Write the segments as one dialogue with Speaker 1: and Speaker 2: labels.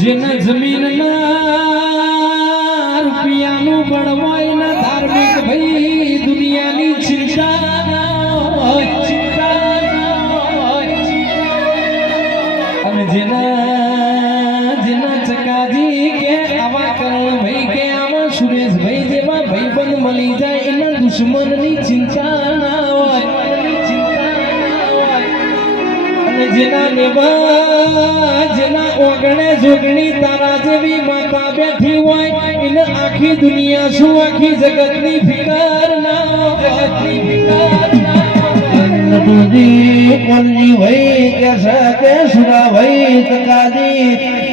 Speaker 1: જેને જમીનના રૂપિયાનું બળવાય ના ધાર્મિક ભાઈ દુનિયાની ચિંતા ચિંતા અને જેના જેના ચકાજી કે આવા કરણ ભાઈ કે આવા સુરેશભાઈ જેવા ભાઈબંધ મળી જાય, એના દુશ્મનની ચિંતા ના હોય. જેના જેના ઓગણે જોગણી તારા જેવી માતા બેઠી હોય એને આખી દુનિયા શું આખી જગતની ફિકર ના જગતની ફિકર
Speaker 2: કે છે કે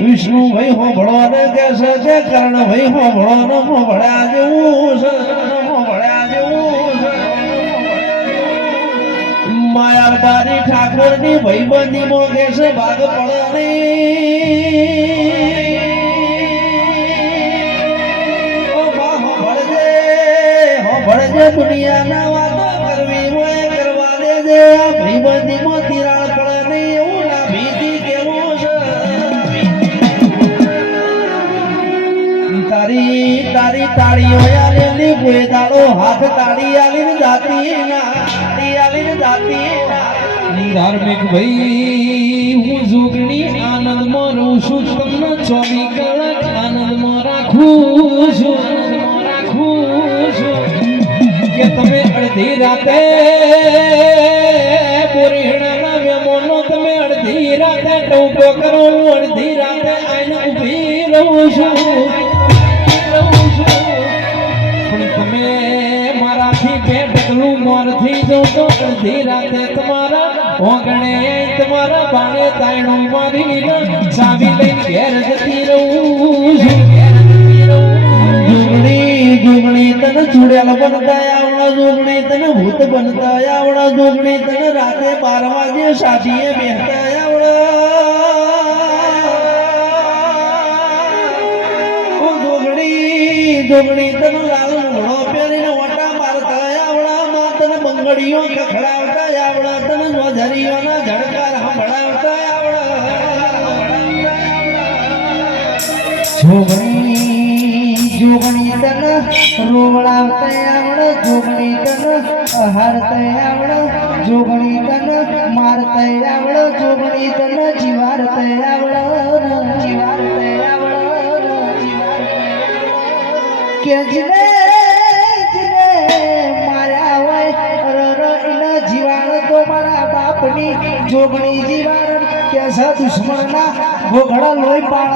Speaker 2: વિષ્ણુ ભાઈ હોભળો ને કે છે કે કર્ણ ભાઈ હોભળો ને હોભળ્યા જેવું છે. માયા ઠાકોરની ભાઈબંધી મોગે છે ભાગ પડે દુનિયાના વાતો કરવી હોય, કરવા દેજે. આ ભાઈબંધી માં તિરાડ પડે નહીં, એવું ના ભીતી કેવું છે? તારી તારી તાળીઓ આલેલી કોઈ દાડો હાથ તાળી આલીને જાતી ના તાળી આલીને જાતી
Speaker 1: ધાર્મિક ભાઈ, હું જુગણી આનંદમાં રહું છું, તમને ચોવી કલાક આનંદમાં રાખું છું રાખું છું. કે તમે અડધી રાતે બોરીણાના મહેમાનો તમે અડધી રાતે ટોપો કરો અડધી રાતે આઈને ઊભી રહું છું. પણ તમે મારાથી બે ડગલું મોરથી જો અડધી રાતે તમારા ઓગણે તમારા બાણે તાયણું મારી ચાવી લઈને ઘેર જતી રહું.
Speaker 2: જોગણી જોગણી તને ચૂડેલ બનતા આવડા જોગણી તને ભૂત બનતા આવડા જોગણી તને રાતે બાર વાગે સાધીએ બેસતા આવડા જોગણી જોગણી તને લાલ પહેરીને આવડા જોગણી જોગણી તન રોવડાવતા આવડે જોગણી તન હારતા આવડે જોગણી તન મારતા આવડે જોગણી તન જીવારતા કે જીને બાપની જોગણી જીવાણ કે સા દુશ્મનના ઘોઘડા લોહી પાડ